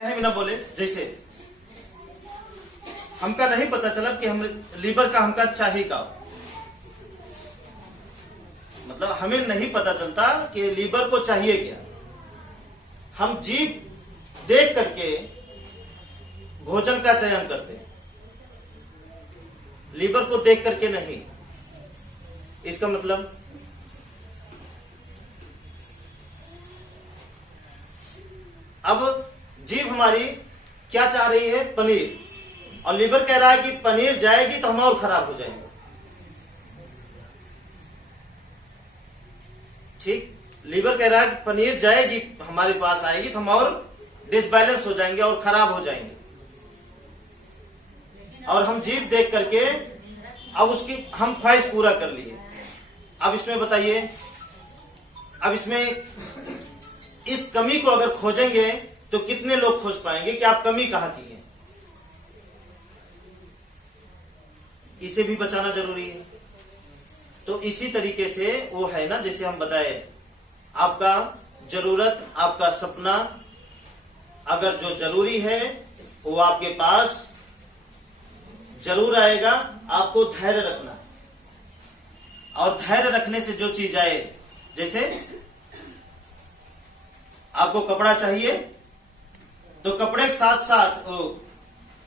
है बिना बोले। जैसे हमका नहीं पता चला कि हम लीवर का हमका चाहिए का, मतलब हमें नहीं पता चलता कि लीवर को चाहिए क्या। हम जीभ देख करके भोजन का चयन करते हैं, लीवर को देख करके नहीं। इसका मतलब अब जीभ हमारी क्या चाह रही है? पनीर, और लीवर कह रहा है कि पनीर जाएगी तो हम और खराब हो जाएंगे। ठीक, लीवर कह रहा है कि पनीर जाएगी हमारे पास आएगी तो हम और डिसबैलेंस हो जाएंगे और खराब हो जाएंगे। और हम जीभ देख करके अब उसकी हम ख्वाहिश पूरा कर लिए। अब इसमें बताइए, अब इसमें इस कमी को अगर खोजेंगे तो कितने लोग खोज पाएंगे कि आप कमी कहां की है? इसे भी बचाना जरूरी है। तो इसी तरीके से वो है ना, जैसे हम बताए, आपका जरूरत, आपका सपना अगर जो जरूरी है वो आपके पास जरूर आएगा। आपको धैर्य रखना है, और धैर्य रखने से जो चीज आए, जैसे आपको कपड़ा चाहिए तो कपड़े के साथ साथ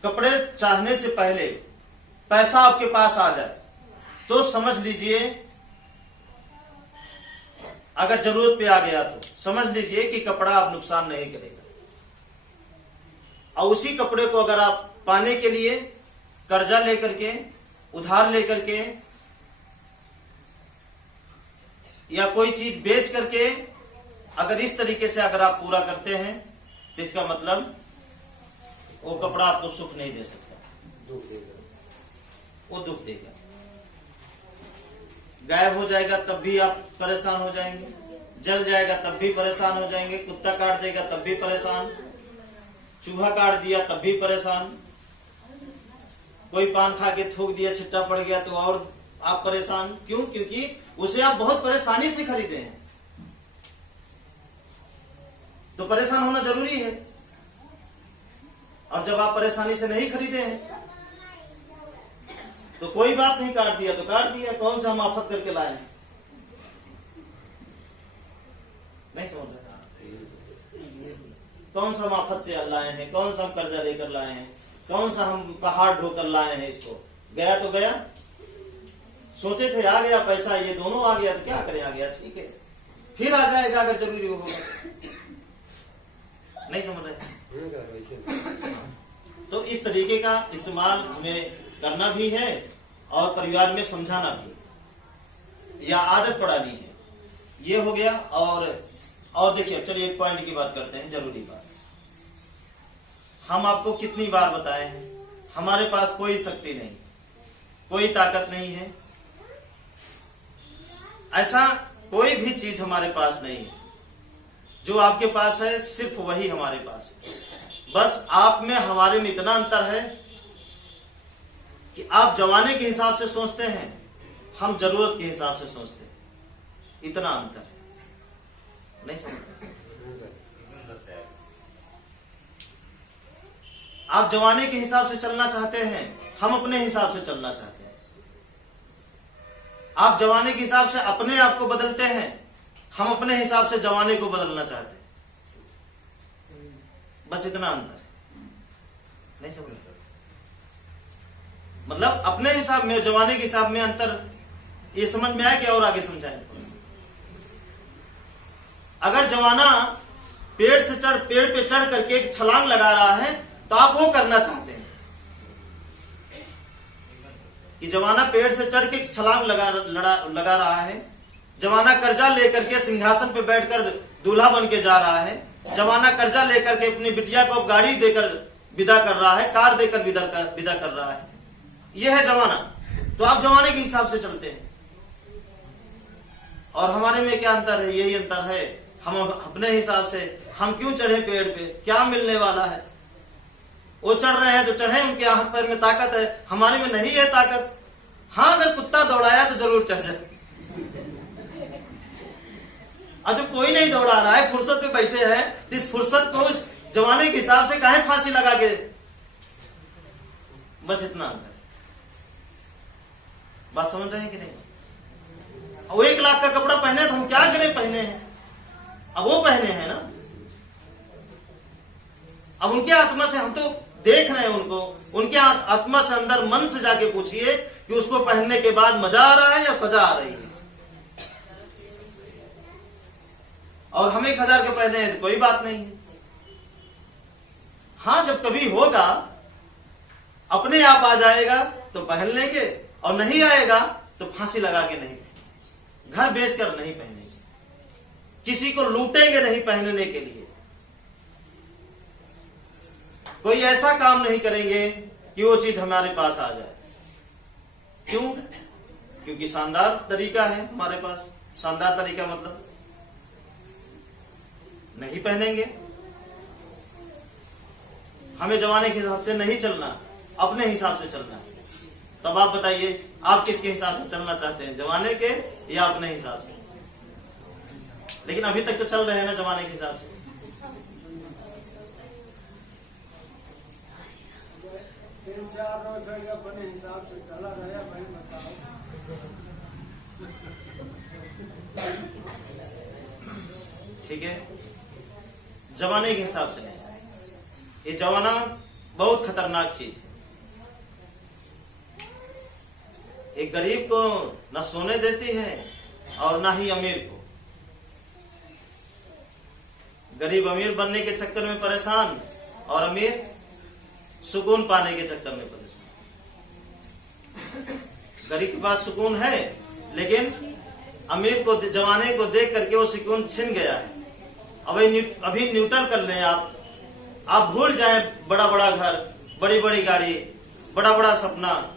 कपड़े चाहने से पहले पैसा आपके पास आ जाए तो समझ लीजिए, अगर जरूरत पे आ गया तो समझ लीजिए कि कपड़ा आप नुकसान नहीं करेगा। और उसी कपड़े को अगर आप पाने के लिए कर्जा लेकर के, उधार लेकर के, या कोई चीज बेच करके अगर इस तरीके से अगर आप पूरा करते हैं तो इसका मतलब वो कपड़ा आपको सुख नहीं दे सकता, दुख देगा। वो दुख देगा। गायब हो जाएगा तब भी आप परेशान हो जाएंगे, जल जाएगा तब भी परेशान हो जाएंगे, कुत्ता काट देगा तब भी परेशान, चूहा काट दिया तब भी परेशान, कोई पान खा के थूक दिया, छिट्टा पड़ गया तो और आप परेशान। क्यों? क्योंकि उसे आप बहुत परेशानी से खरीदे हैं। तो परेशान होना जरूरी है। और जब आप परेशानी से नहीं खरीदे हैं तो कोई बात नहीं, काट दिया तो काट दिया, कौन सा हम आफत करके लाए? नहीं समझ रहे? कौन सा हम आफत से लाए हैं? कौन सा हम कर्जा लेकर लाए हैं? कौन सा हम पहाड़ ढोकर लाए हैं? इसको गया तो गया, सोचे थे आ गया पैसा, ये दोनों आ गया तो क्या करें, आ गया ठीक है, फिर आ जाएगा अगर जरूरी होगा। नहीं समझ रहे? तो इस तरीके का इस्तेमाल हमें करना भी है और परिवार में समझाना भी, या आदत पड़ानी है। ये हो गया। और देखिए, चलिए एक पॉइंट की बात करते हैं, जरूरी बात। हम आपको कितनी बार बताए हैं, हमारे पास कोई शक्ति नहीं, कोई ताकत नहीं है, ऐसा कोई भी चीज हमारे पास नहीं है। जो आपके पास है सिर्फ वही हमारे पास है। बस आप में हमारे में इतना अंतर है कि आप जमाने के हिसाब से सोचते हैं, हम जरूरत के हिसाब से सोचते हैं। इतना अंतर है। नहीं समझते? आप जमाने के हिसाब से चलना चाहते हैं, हम अपने हिसाब से चलना चाहते हैं। आप जमाने के हिसाब से अपने आप को बदलते हैं, हम अपने हिसाब से जमाने को बदलना चाहते हैं। बस इतना अंतर है। नहीं समझ? मतलब अपने हिसाब में, जमाने के हिसाब में अंतर, ये समझ में आया कि और आगे समझाएं? अगर जमाना पेड़ पे चढ़ करके एक छलांग लगा रहा है तो आप वो करना चाहते हैं कि जमाना पेड़ से चढ़ के छलांग लगा रहा है, जमाना कर्जा लेकर के सिंहासन पे बैठकर दूल्हा बन के जा रहा है, जमाना कर्जा लेकर के अपनी बिटिया को गाड़ी देकर विदा कर रहा है, कार देकर विदा कर रहा है। यह है जमाना। तो आप जमाने के हिसाब से चलते हैं। और हमारे में क्या अंतर है? यही अंतर है, हम अपने हिसाब से, हम क्यों चढ़े पेड़ पे, क्या मिलने वाला है? वो चढ़ रहे हैं तो चढ़े, उनके हाथ पैर में ताकत है, हमारे में नहीं है ताकत। हाँ, अगर कुत्ता दौड़ाया तो जरूर चढ़ जाए। और जो कोई नहीं दौड़ा रहा है, फुर्सत पे बैठे हैं, तो इस फुर्सत को, इस जमाने के हिसाब से काहे फांसी लगा के, बस इतना अंतर। बात समझ रहे हैं कि नहीं? वो 1 लाख का कपड़ा पहने तो हम क्या करें, पहने हैं, अब वो पहने हैं ना। अब उनके आत्मा से, हम तो देख रहे हैं उनको, उनके आत्मा से अंदर मन से जाके पूछिए कि उसको पहनने के बाद मजा आ रहा है या सजा आ रही है। और हम 1000 के पहने हैं तो कोई बात नहीं है। हाँ, जब कभी होगा, अपने आप आ जाएगा तो पहन लेंगे, और नहीं आएगा तो फांसी लगा के नहीं पहनेंगे, घर बेचकर नहीं पहनेंगे, किसी को लूटेंगे नहीं पहनने के लिए, कोई ऐसा काम नहीं करेंगे कि वो चीज हमारे पास आ जाए। क्यों? क्योंकि शानदार तरीका है हमारे पास। शानदार तरीका मतलब नहीं पहनेंगे, हमें जमाने के हिसाब से नहीं चलना, अपने हिसाब से चलना है। तब आप बताइए, आप किसके हिसाब से चलना चाहते हैं, जमाने के या अपने हिसाब से? लेकिन अभी तक तो चल रहे हैं ना जमाने के हिसाब से। अपने हिसाब से चला गया, भाई बताओ। ठीक है, जमाने के हिसाब से नहीं। ये जमाना बहुत खतरनाक चीज है। एक गरीब को न सोने देती है और ना ही अमीर को। गरीब अमीर बनने के चक्कर में परेशान, और अमीर सुकून पाने के चक्कर में परेशान। गरीब के पास सुकून है, लेकिन अमीर को, जमाने को देख करके वो सुकून छिन गया है। अभी न्यूट्रल कर लें आप भूल जाएं बड़ा बड़ा घर, बड़ी बड़ी गाड़ी, बड़ा बड़ा सपना,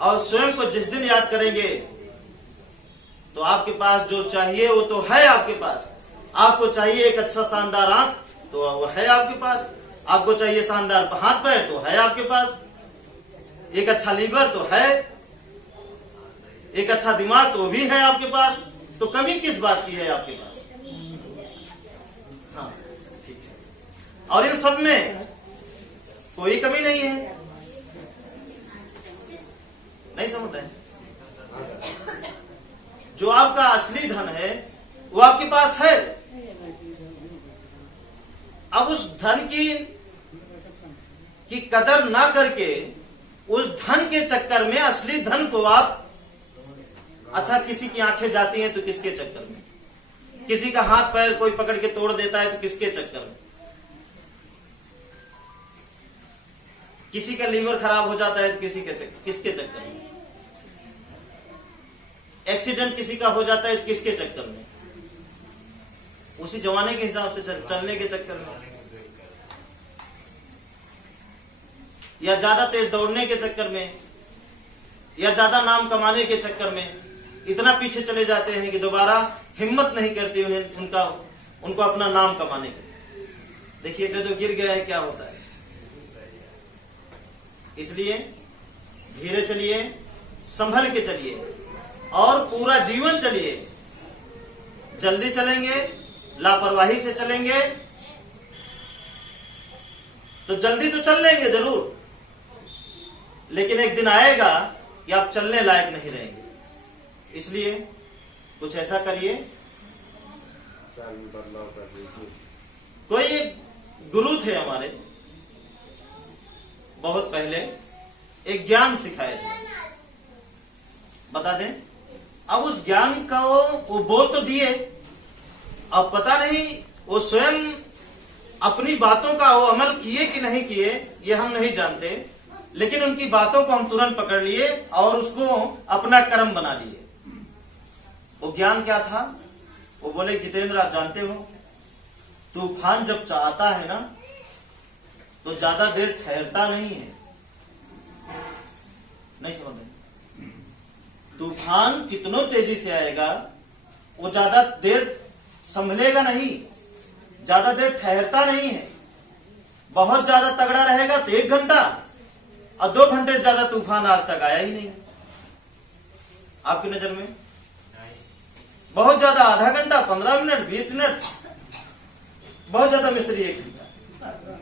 और स्वयं को जिस दिन याद करेंगे तो आपके पास जो चाहिए वो तो है आपके पास। आपको चाहिए एक अच्छा शानदार आंख, तो वो है आपके पास। आपको चाहिए शानदार हाथ पैर, तो है आपके पास। एक अच्छा लीवर तो है, एक अच्छा दिमाग तो भी है आपके पास। तो कमी किस बात की है आपके पास? हाँ, ठीक है। और इन सब में कोई कमी नहीं है। नहीं समझ रहे? जो आपका असली धन है वो आपके पास है। अब उस धन की कदर ना करके, उस धन के चक्कर में, असली धन को आप, अच्छा किसी की आंखें जाती हैं तो किसके चक्कर में, किसी का हाथ पैर कोई पकड़ के तोड़ देता है तो किसके चक्कर में, किसी का लीवर खराब हो जाता है तो किसके चक्कर में, एक्सीडेंट किसी का हो जाता है तो किसके चक्कर में? उसी जमाने के हिसाब से चलने के चक्कर में, या ज्यादा तेज दौड़ने के चक्कर में, या ज्यादा नाम कमाने के चक्कर में इतना पीछे चले जाते हैं कि दोबारा हिम्मत नहीं करती उनको अपना नाम कमाने की। देखिए जो गिर गया है क्या होता है। इसलिए धीरे चलिए, संभल के चलिए, और पूरा जीवन चलिए। जल्दी चलेंगे, लापरवाही से चलेंगे तो जल्दी तो चल लेंगे जरूर, लेकिन एक दिन आएगा कि आप चलने लायक नहीं रहेंगे। इसलिए कुछ ऐसा करिए। कोई एक गुरु थे हमारे, बहुत पहले, एक ज्ञान सिखाए थे, बता दें। अब उस ज्ञान का वो बोल तो दिए, अब पता नहीं वो स्वयं अपनी बातों का वो अमल किए कि नहीं किए, ये हम नहीं जानते, लेकिन उनकी बातों को हम तुरंत पकड़ लिए और उसको अपना कर्म बना लिए। वो ज्ञान क्या था? वो बोले, जितेंद्र आप जानते हो, तूफान जब आता है ना तो ज्यादा देर ठहरता नहीं है। नहीं समझ रहे? तूफान कितनों तेजी से आएगा, वो ज्यादा देर संभलेगा नहीं, ज्यादा देर ठहरता नहीं है। बहुत ज्यादा तगड़ा रहेगा तो 1 घंटा, और 2 घंटे से ज्यादा तूफान आज तक आया ही नहीं आपकी नजर में। बहुत ज्यादा आधा घंटा, 15 मिनट, 20 मिनट, बहुत ज्यादा मिस्त्री एक दिन का।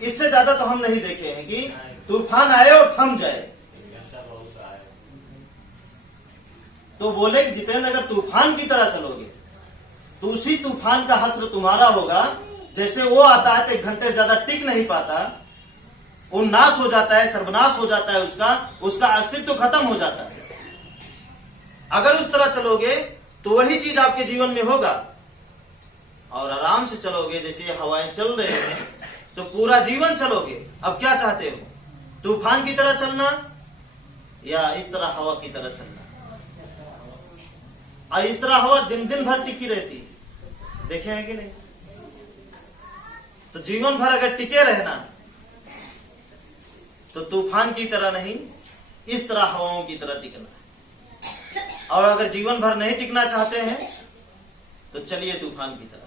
इससे ज्यादा तो हम नहीं देखे हैं कि तूफान आए और थम जाए। तो बोले कि जितेंद्र अगर तूफान की तरह चलोगे तो उसी तूफान का हश्र तुम्हारा होगा। जैसे वो आता है तो 1 घंटे से ज्यादा टिक नहीं पाता, वो नाश हो जाता है, सर्वनाश हो जाता है, उसका अस्तित्व खत्म हो जाता है। अगर उस तरह चलोगे तो वही चीज आपके जीवन में होगा। और आराम से चलोगे जैसे हवाएं चल रहे हैं तो पूरा जीवन चलोगे। अब क्या चाहते हो, तूफान की तरह चलना या इस तरह हवा की तरह चलना? और इस तरह हवा दिन दिन भर टिकी रहती, देखे हैं कि नहीं? तो जीवन भर अगर टिके रहना तो तूफान की तरह नहीं, इस तरह हवाओं की तरह टिकना। और अगर जीवन भर नहीं टिकना चाहते हैं तो चलिए तूफान की तरह,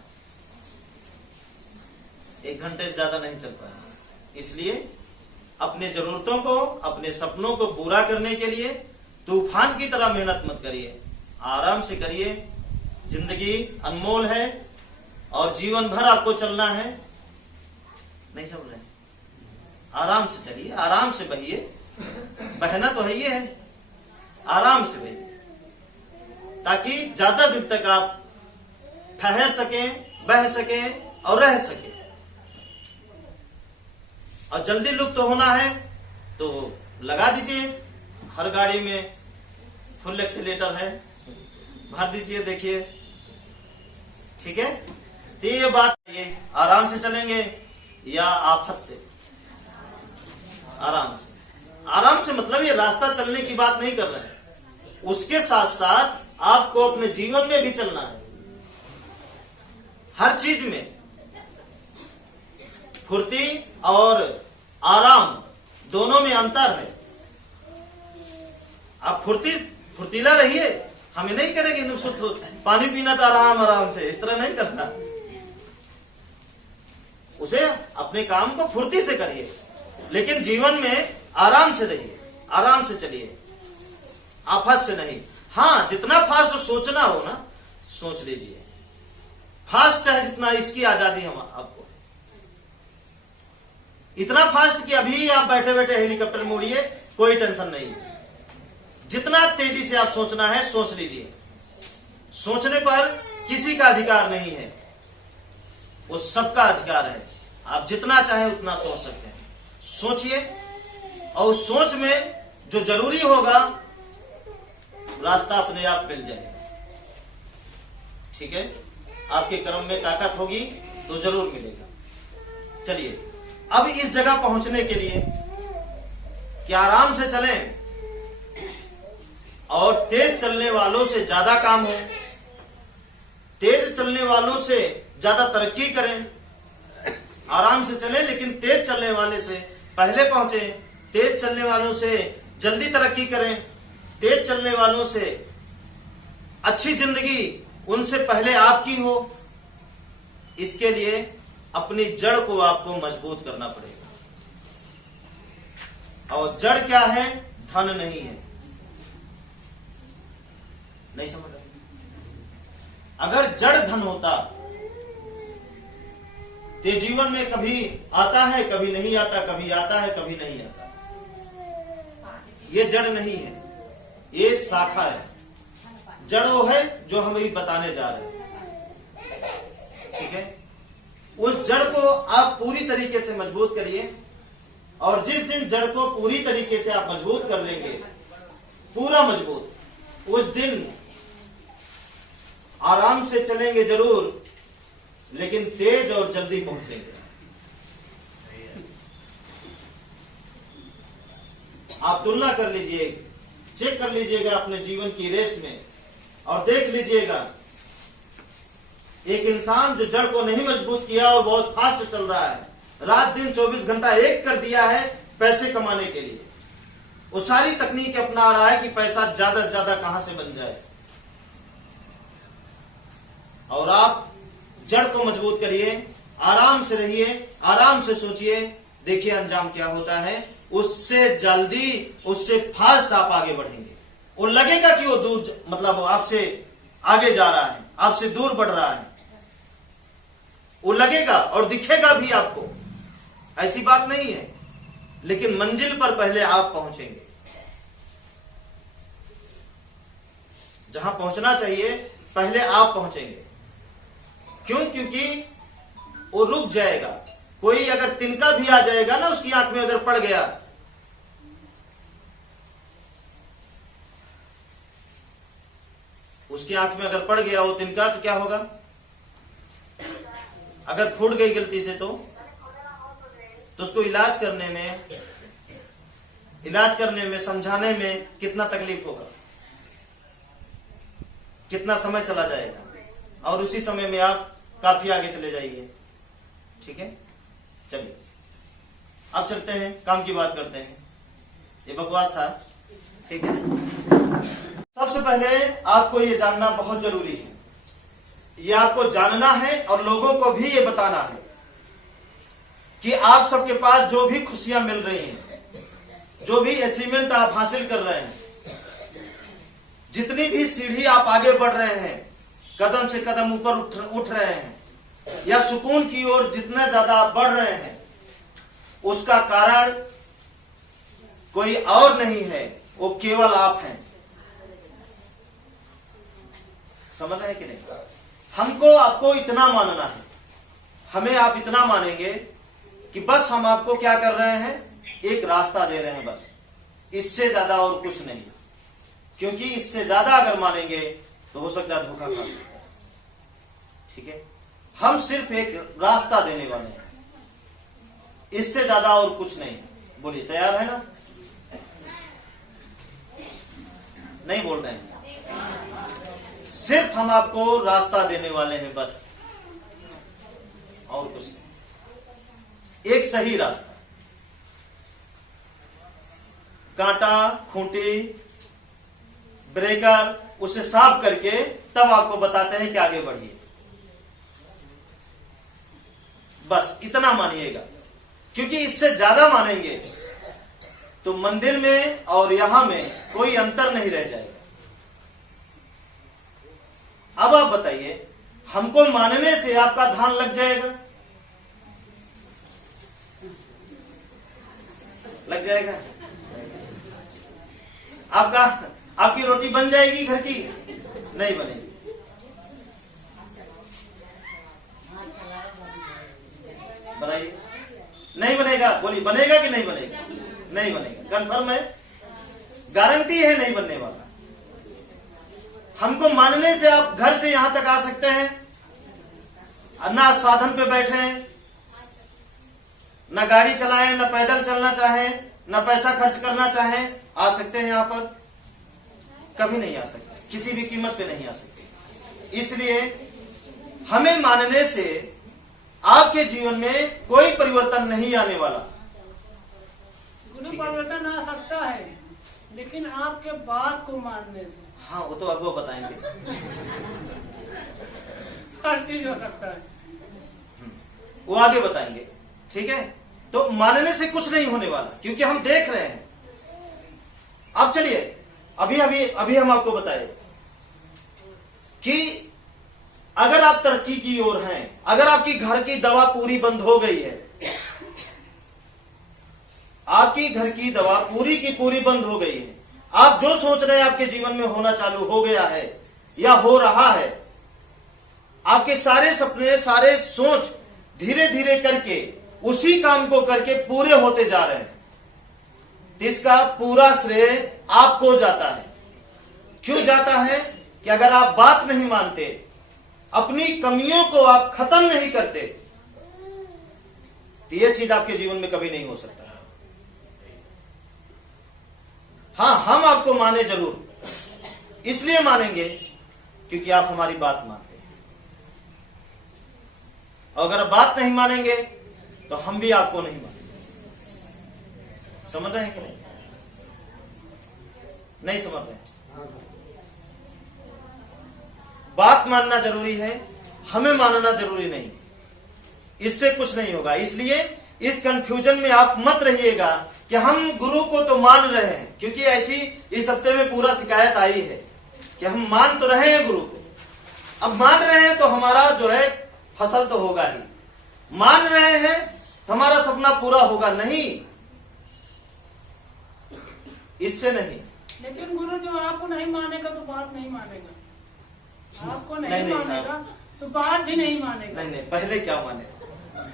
1 घंटे से ज्यादा नहीं चल पाएंगे। इसलिए अपने जरूरतों को, अपने सपनों को पूरा करने के लिए तूफान की तरह मेहनत मत करिए, आराम से करिए। जिंदगी अनमोल है और जीवन भर आपको चलना है। नहीं समझ रहे? आराम से चलिए, आराम से बहिए। बहना तो है, ये है, आराम से बहिए ताकि ज्यादा दिन तक आप ठहर सकें, बह सकें और रह सकें। और जल्दी लुप्त होना है तो लगा दीजिए, हर गाड़ी में फुल एक्सीलेटर है, भर दीजिए, देखिए, ठीक है। तो ये बात, ये आराम से चलेंगे या आफत से? आराम से। आराम से मतलब ये रास्ता चलने की बात नहीं कर रहे हैं, उसके साथ साथ आपको अपने जीवन में भी चलना है। हर चीज में फुर्ती और आराम दोनों में अंतर है। आप फुर्तीला रहिए, हमें नहीं करेंगे पानी पीना तो आराम से, इस तरह नहीं करना। उसे अपने काम को फुर्ती से करिए, लेकिन जीवन में आराम से रहिए, आराम से चलिए, आफत से नहीं। हाँ, जितना फास्ट सोचना हो ना, सोच लीजिए, फास्ट चाहे जितना, इसकी आजादी हम आपको। इतना फास्ट कि अभी आप बैठे बैठे हेलीकॉप्टर में उड़िए, कोई टेंशन नहीं है। जितना तेजी से आप सोचना है सोच लीजिए, सोचने पर किसी का अधिकार नहीं है, वो सबका अधिकार है। आप जितना चाहें उतना सोच सकते हैं, सोचिए। और उस सोच में जो जरूरी होगा रास्ता अपने आप मिल जाएगा, ठीक है। आपके कर्म में ताकत होगी तो जरूर मिलेगा। चलिए, अब इस जगह पहुंचने के लिए कि आराम से चलें और तेज चलने वालों से ज्यादा काम हो, तेज चलने वालों से ज्यादा तरक्की करें। आराम से चले लेकिन तेज चलने वाले से पहले पहुंचे, तेज चलने वालों से जल्दी तरक्की करें, तेज चलने वालों से अच्छी जिंदगी उनसे पहले आपकी हो। इसके लिए अपनी जड़ को आपको मजबूत करना पड़ेगा। और जड़ क्या है? धन नहीं है। नहीं समझ रहे? अगर जड़ धन होता तो जीवन में कभी आता है, कभी नहीं आता, कभी आता है, कभी नहीं आता। ये जड़ नहीं है, ये शाखा है। जड़ वो है जो हम अभी बताने जा रहे हैं, ठीक है। उस जड़ को आप पूरी तरीके से मजबूत करिए, और जिस दिन जड़ को पूरी तरीके से आप मजबूत कर लेंगे, पूरा मजबूत, उस दिन आराम से चलेंगे जरूर, लेकिन तेज और जल्दी पहुंचेंगे। आप तुलना कर लीजिए, चेक कर लीजिएगा अपने जीवन की रेस में, और देख लीजिएगा एक इंसान जो जड़ को नहीं मजबूत किया और बहुत फास्ट चल रहा है, रात दिन 24 घंटा एक कर दिया है पैसे कमाने के लिए, वो सारी तकनीक अपना रहा है कि पैसा ज्यादा से ज्यादा कहां से बन जाए। और आप जड़ को मजबूत करिए, आराम से रहिए, आराम से सोचिए, देखिए अंजाम क्या होता है। उससे जल्दी, उससे फास्ट आप आगे बढ़ेंगे। वो लगेगा कि वो दूर, मतलब आपसे आगे जा रहा है, आपसे दूर बढ़ रहा है, वो लगेगा और दिखेगा भी आपको, ऐसी बात नहीं है, लेकिन मंजिल पर पहले आप पहुंचेंगे। जहां पहुंचना चाहिए पहले आप पहुंचेंगे। क्यों? क्योंकि वो रुक जाएगा। कोई अगर तिनका भी आ जाएगा ना उसकी आंख में अगर पड़ गया, उसकी आंख में अगर पड़ गया वो तिनका, तो क्या होगा? अगर फूट गई गलती से तो उसको इलाज करने में समझाने में कितना तकलीफ होगा, कितना समय चला जाएगा, और उसी समय में आप काफी आगे चले जाइए। ठीक है, चलिए अब चलते हैं, काम की बात करते हैं। ये बकवास था, ठीक है। सबसे पहले आपको ये जानना बहुत जरूरी है, ये आपको जानना है और लोगों को भी ये बताना है कि आप सबके पास जो भी खुशियां मिल रही हैं, जो भी अचीवमेंट आप हासिल कर रहे हैं, जितनी भी सीढ़ी आप आगे बढ़ रहे हैं, कदम से कदम ऊपर उठ रहे हैं, या सुकून की ओर जितना ज्यादा आप बढ़ रहे हैं, उसका कारण कोई और नहीं है, वो केवल आप हैं। समझ रहे हैं कि नहीं? हमको आपको इतना मानना है, हमें आप इतना मानेंगे कि बस हम आपको क्या कर रहे हैं, एक रास्ता दे रहे हैं, बस, इससे ज्यादा और कुछ नहीं। क्योंकि इससे ज्यादा अगर मानेंगे तो हो सकता है धोखा खा सकते हैं। ठीक है, हम सिर्फ एक रास्ता देने वाले हैं, इससे ज्यादा और कुछ नहीं। बोलिए, तैयार है ना? नहीं बोल रहे हैं? सिर्फ हम आपको रास्ता देने वाले हैं, बस, और कुछ नहीं। एक सही रास्ता, कांटा, खूंटी, ब्रेकर, उसे साफ करके तब आपको बताते हैं कि आगे बढ़िए। बस इतना मानिएगा, क्योंकि इससे ज्यादा मानेंगे तो मंदिर में और यहां में कोई अंतर नहीं रह जाएगा। अब आप बताइए, हमको मानने से आपका ध्यान लग जाएगा? लग जाएगा? आपकी रोटी बन जाएगी घर की? नहीं बनेगी। बताइए, नहीं बनेगा? बोलिए, बनेगा कि नहीं बनेगा? नहीं बनेगा। कंफर्म है? गारंटी है नहीं बनने वाला। हमको मानने से आप घर से यहां तक आ सकते हैं, ना साधन पे बैठे, ना गाड़ी चलाएं, ना पैदल चलना चाहें, ना पैसा खर्च करना चाहें, आ सकते हैं यहां पर? कभी नहीं आ सकते, किसी भी कीमत पे नहीं आ सकते। इसलिए हमें मानने से आपके जीवन में कोई परिवर्तन नहीं आने वाला। गुरु, परिवर्तन आ सकता है, लेकिन आपके बात को मानने से। हाँ, वो तो अगुआ बताएंगे। हर चीज हो सकता है, वो आगे बताएंगे। ठीक है, तो मानने से कुछ नहीं होने वाला, क्योंकि हम देख रहे हैं। अब चलिए, अभी हम आपको बताए कि अगर आप तरक्की की ओर हैं, अगर आपकी घर की दवा पूरी बंद हो गई है, आपकी घर की दवा पूरी की पूरी बंद हो गई है, आप जो सोच रहे हैं आपके जीवन में होना चालू हो गया है या हो रहा है, आपके सारे सपने, सारे सोच धीरे धीरे करके उसी काम को करके पूरे होते जा रहे हैं, इसका पूरा श्रेय आपको जाता है। क्यों जाता है? कि अगर आप बात नहीं मानते, अपनी कमियों को आप खत्म नहीं करते, तो यह चीज आपके जीवन में कभी नहीं हो सकता। हाँ, हम आपको माने जरूर, इसलिए मानेंगे क्योंकि आप हमारी बात मानते हैं। और अगर बात नहीं मानेंगे तो हम भी आपको नहीं मानेंगे। समझ रहे हैं कि नहीं? नहीं समझ रहे? बात मानना जरूरी है, हमें मानना जरूरी नहीं। इससे कुछ नहीं होगा। इसलिए इस कंफ्यूजन में आप मत रहिएगा कि हम गुरु को तो मान रहे हैं, क्योंकि ऐसी इस हफ्ते में पूरा शिकायत आई है कि हम मान तो रहे हैं गुरु को, अब मान रहे हैं तो हमारा जो है फसल तो होगा ही। मान रहे हैं तो हमारा सपना पूरा होगा, नहीं, इससे नहीं। लेकिन गुरु जो आपको नहीं मानेगा तो बात नहीं मानेगा, आपको नहीं, नहीं मानेगा तो बात भी नहीं मानेगा। नहीं, पहले क्या माने?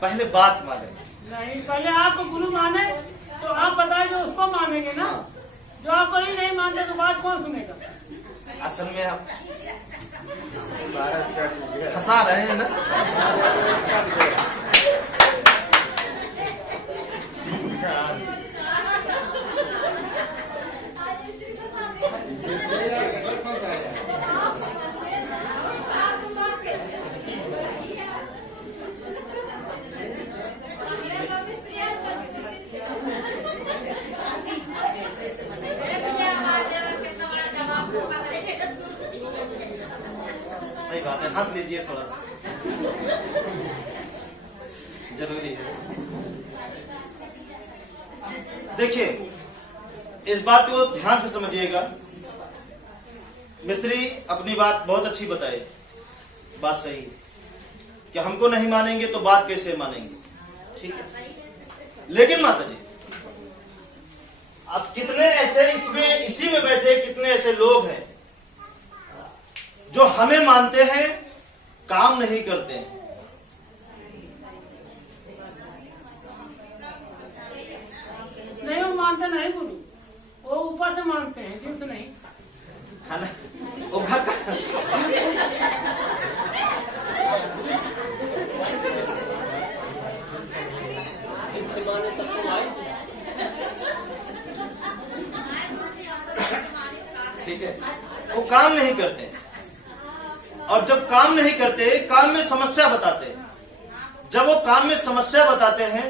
पहले बात माने। नहीं, पहले आपको गुरु माने तो आप बताए जो उसको मानेंगे ना। हाँ। जो आपको ही नहीं मानते तो बात कौन सुनेगा? असल में आप फंसा रहे हैं ना। सही बात है, हंस लीजिए थोड़ा, जरूरी है। देखिए, इस बात को ध्यान से समझिएगा। मिस्त्री अपनी बात बहुत अच्छी बताए, बात सही है कि हमको नहीं मानेंगे तो बात कैसे मानेंगे, ठीक है। लेकिन माता जी, अब कितने ऐसे इसमें इसी में बैठे कितने ऐसे लोग हैं जो हमें मानते हैं, काम नहीं करते हैं। नहीं, वो मानते नहीं गुरु, वो ऊपर से मानते हैं, जिनसे नहीं, है ना? वो घर का ठीक है, वो काम नहीं करते हैं। और जब काम नहीं करते, काम में समस्या बताते हैं। जब वो काम में समस्या बताते हैं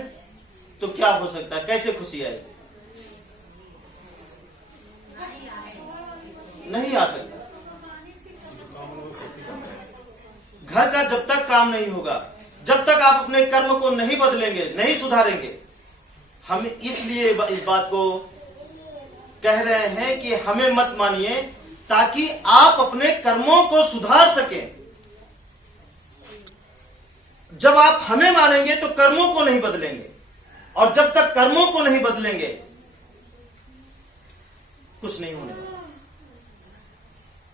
तो क्या हो सकता है, कैसे खुशी आएगी? नहीं आ सकता। घर का जब तक काम नहीं होगा, जब तक आप अपने कर्म को नहीं बदलेंगे, नहीं सुधारेंगे, हम इसलिए इस बात को कह रहे हैं कि हमें मत मानिए, ताकि आप अपने कर्मों को सुधार सकें। जब आप हमें मानेंगे तो कर्मों को नहीं बदलेंगे, और जब तक कर्मों को नहीं बदलेंगे कुछ नहीं होने वाला।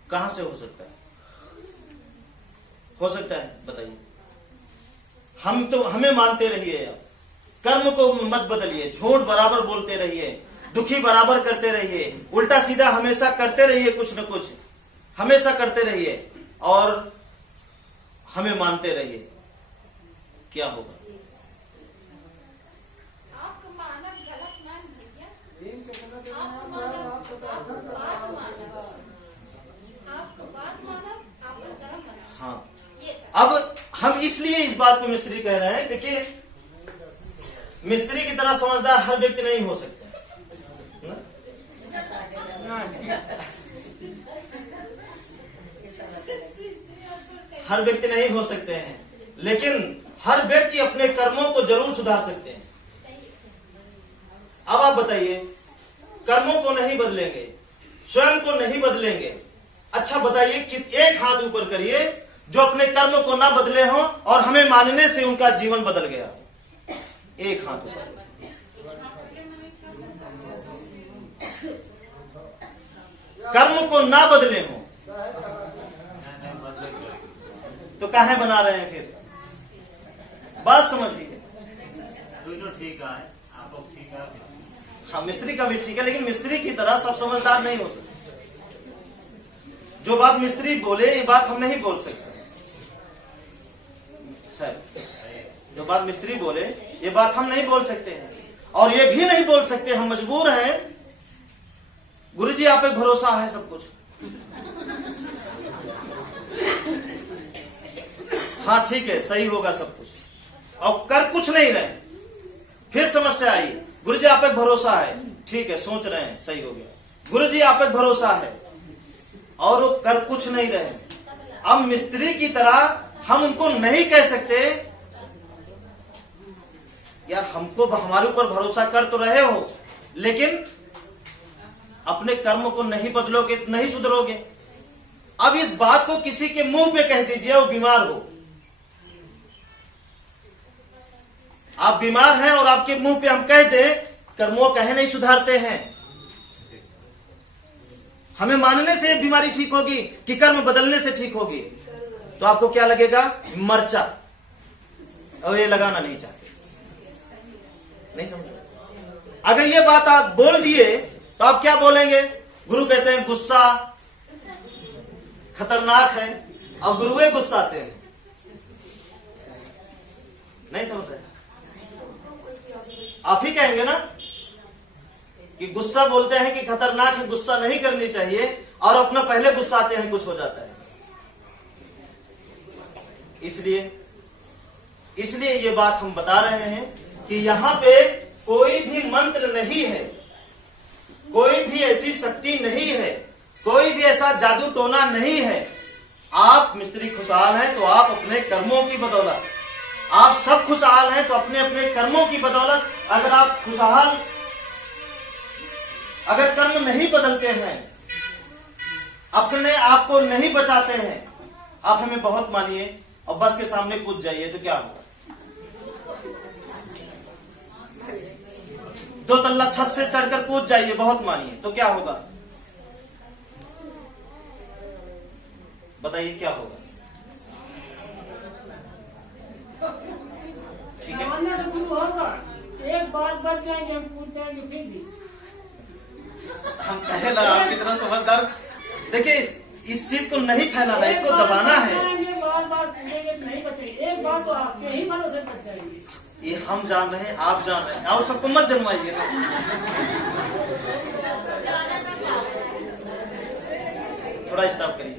कहां से हो सकता है? हो सकता है, बताइए। हम तो हमें मानते रहिए, आप कर्म को मत बदलिए, झूठ बराबर बोलते रहिए, दुखी बराबर करते रहिए, उल्टा सीधा हमेशा करते रहिए, कुछ न कुछ हमेशा करते रहिए, और हमें मानते रहिए। क्या होगा? हाँ, अब हम इसलिए इस बात को मिस्त्री कह रहे हैं। देखिए, मिस्त्री की तरह समझदार हर व्यक्ति नहीं हो सकता ना? हर व्यक्ति नहीं हो सकते हैं, लेकिन हर व्यक्ति अपने कर्मों को जरूर सुधार सकते हैं। अब आप बताइए, कर्मों को नहीं बदलेंगे, स्वयं को नहीं बदलेंगे, अच्छा बताइए कि एक हाथ ऊपर करिए जो अपने कर्म को ना बदले हो और हमें मानने से उनका जीवन बदल गया। एक हाथ ऊपर। कर्म को ना बदले हो तो काहे बना रहे हैं फिर? बात समझिए। तो ठीक है, आप लोग ठीक है। हाँ, मिस्त्री का भी ठीक है, लेकिन मिस्त्री की तरह सब समझदार नहीं हो सकते। जो बात मिस्त्री बोले, ये बात हम नहीं बोल सकते। सर, जो बात मिस्त्री बोले, ये बात हम नहीं बोल सकते हैं, और ये भी नहीं बोल सकते, हम मजबूर हैं। गुरुजी आप पे भरोसा है सब कुछ। हाँ ठीक है, सही होगा सब कुछ, और कर कुछ नहीं रहे, फिर समस्या आई। गुरुजी आप पे भरोसा है, ठीक है, सोच रहे हैं सही हो गया। गुरुजी आप पे भरोसा है, और वो कर कुछ नहीं रहे। अब मिस्त्री की तरह हम उनको नहीं कह सकते, यार हमको हमारे ऊपर भरोसा कर तो रहे हो, लेकिन अपने कर्म को नहीं बदलोगे, नहीं सुधरोगे। अब इस बात को किसी के मुंह पे कह दीजिए, वो बीमार हो, आप बीमार हैं और आपके मुंह पे हम कह दें कर्मों कहे नहीं सुधारते हैं, हमें मानने से बीमारी ठीक होगी कि कर्म बदलने से ठीक होगी, तो आपको क्या लगेगा? मर्चा। और ये लगाना नहीं चाहते, नहीं समझ। अगर ये बात आप बोल दिए तो आप क्या बोलेंगे? गुरु कहते हैं गुस्सा खतरनाक है, और गुरुए गुस्साते हैं। नहीं समझ रहे? आप ही कहेंगे ना कि गुस्सा बोलते हैं कि खतरनाक है, गुस्सा नहीं करनी चाहिए, और अपना पहले गुस्साते हैं कुछ हो जाता है। इसलिए ये बात हम बता रहे हैं कि यहां पे कोई भी मंत्र नहीं है, कोई भी ऐसी शक्ति नहीं है, कोई भी ऐसा जादू टोना नहीं है। आप मिस्त्री खुशहाल हैं तो आप अपने कर्मों की बदौलत, आप सब खुशहाल हैं तो अपने अपने कर्मों की बदौलत। अगर आप खुशहाल, अगर कर्म नहीं बदलते हैं, अपने आप को नहीं बचाते हैं, आप हमें बहुत मानिए और बस के सामने कूद जाइए तो क्या होगा? 2 तल्ला छत से चढ़कर कूद जाइए, बहुत मानिए, तो क्या होगा? बताइए क्या होगा? ठीक है, मानने तो गुरु होगा, एक बार बच जाएंगे, हम कूद जाएंगे फिर भी। हम कहे ना आपकी तरह समझदार। देखिए इस चीज को नहीं फैलाना, इसको दबाना है। बार बार कूदेंगे नहीं बचेंगे, एक बार तो आपके ही भरोसे बच जाएंगे। ये हम जान रहे हैं, आप जान रहे हैं, और सबको मत जनवाइए ना। थोड़ा स्टॉप करिए।